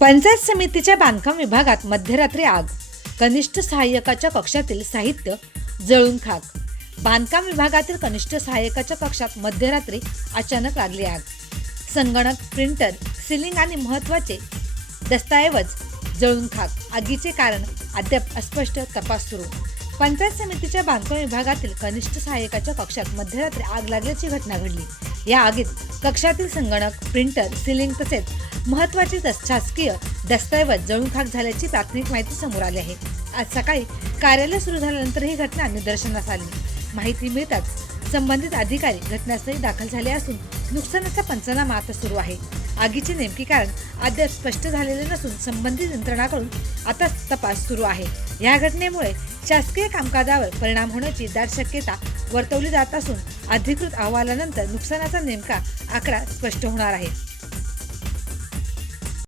पंचायत समितीच्या बांधकाम विभागात मध्यरात्री आग. कनिष्ठ सहाय्यकाच्या कक्षातील साहित्य जळून खाक. बांधकाम विभागातील कनिष्ठ सहाय्यकाच्या कक्षात मध्यरात्री अचानक लागली आग. संगणक, प्रिंटर, सीलिंग आणि महत्त्वाचे दस्तऐवज जळून खाक. आगीचे कारण अद्याप अस्पष्ट. तपास सुरू. पंचायत समितीच्या बांधकाम विभागातील कनिष्ठ सहाय्यकाच्या कक्षात मध्यरात्री आग लागल्याची घटना घडली. या आगीत कक्षातील संगणक, प्रिंटर, सीलिंग तसेच महत्त्वाचे शासकीय दस्तऐवज जळून खाक झाल्याची प्राथमिक माहिती समोर आली आहे. आज सकाळी कार्यालय सुरू झाल्यानंतर ही घटना निदर्शनास आली. माहिती मिळताच संबंधित अधिकारी घटनास्थळी दाखल झाले असून नुकसानाचा पंचनामा आता सुरू आहे. आगीचे नेमके कारण अद्याप स्पष्ट झालेले नसून संबंधित यंत्रणांकडून आता तपास सुरू आहे. या घटनेमुळे शासकीय कामकाजावर परिणाम होण्याची दाट शक्यता वर्तवली जात असून अधिकृत अहवालानंतर नुकसानाचा नेमका आकडा स्पष्ट होणार आहे.